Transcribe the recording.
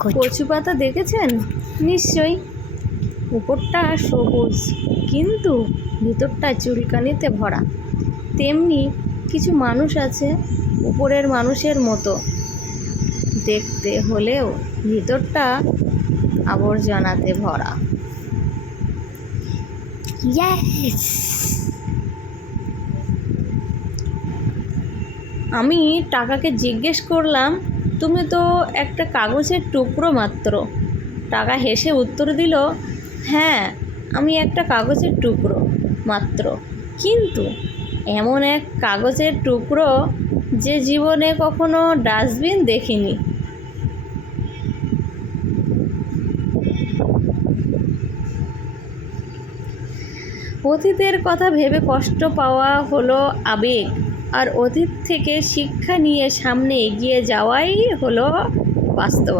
কচু। পাতা দেখেছেন? নিশ্চয়ই। উপরটা সবুজ কিন্তু ভিতরটা চুলকানিতে ভরা। তেমনি কিছু মানুষ আছে উপরের মানুষের মতো। দেখতে হলেও ভিতরটা আবর্জনাতে ভরা। ইয়েস আমি টাকাকে জিজ্ঞেস করলাম, তুমি তো একটা কাগজের টুকরো মাত্র। টাকা হেসে উত্তর দিল হ্যাঁ আমি একটা কাগজের টুকরো মাত্র। কিন্তু এমন এক কাগজের টুকরো যে জীবনে কখনো ডাস্টবিন দেখিনি। অতীতের কথা ভেবে কষ্ট পাওয়া হলো আবেগ। আর অতীত থেকে শিক্ষা নিয়ে সামনে এগিয়ে যাওয়াই হলো বাস্তব